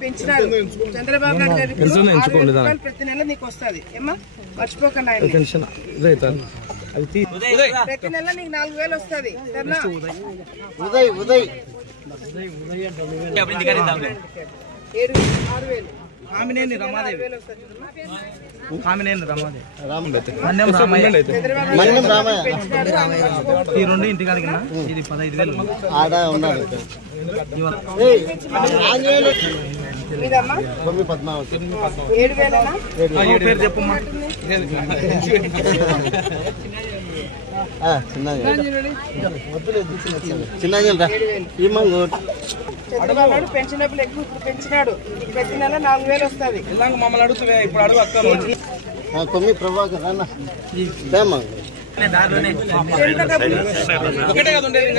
పెంచినాడు చంద్రబాబు నాయుడు గారు ఇప్పుడు 6,000 రూపాయలు ప్రతి నెల నీకు వస్తుంది ఏమా మర్చిపోకుండా ప్రతి నెల నీకు 4,000 వస్తుంది సరేనా ఉదయ్ ఉదయ్ 6,000 కామినేని రమాదేవి మన్యం రామయ్య ఈ రెండు ఇంటికాడికి ఇది 15,000 ఆడ ఉన్నాడు పద్మావతి 7,000 పేరు చెప్పమ్మా చిన్న చంద్రబాబు నాయుడు పెన్షన్ డబ్బులు ఎక్కువ పెంచినాడు ప్రతి నెల 4,000 వస్తుంది మమ్మల్ని అడుగుతావే ఇప్పుడు అడుగు అక్క కొమ్మి ప్రభాకర్ అన్న ఒకటే కదా ఉండేది